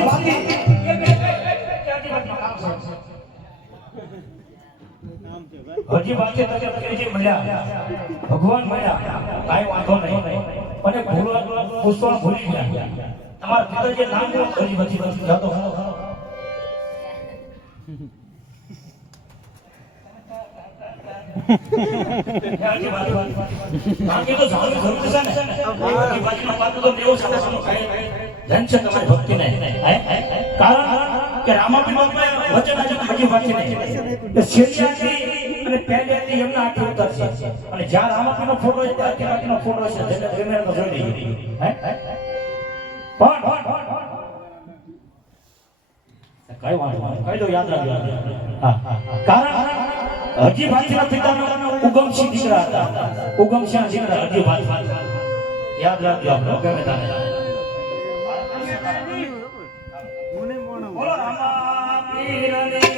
હજી ભાતી હજી બાકી તકે મળ્યા ભગવાન મળ્યા કાઈ વાંધો નહીં અને ભૂલવા પુષ્પા ભૂલી ગયા તમારા પિતા જે નામ લો હજી બચી જાતો બાકી તો જરૂર છે ને બાકી બાજુનો વાત તો દેવો સાનો કાઈ ધન છે તમારી ભક્તિ નહીં કારણ કે રામાપીર બાપા વચન હજી બાકી નહીં તો શેરિયાથી અને પહેલેથી એમના હાથે ઉતરશે અને જ્યાં રામાપીરનો ફોટો છે ત્યાં રામાપીરનો ફોટો છે એટલે કેમેરા તો જોઈ લઈએ પણ કઈ વાંધો કઈ દો યાદ રાખજો હા કારણ હજી ભાતીના પિતાનો ઉગમસિંહ દીકરા હતા ઉગમસિંહ દીકરા હજી ભાતી યાદ રાખજો આપણો ગમે તાને બોલો રામાપીરને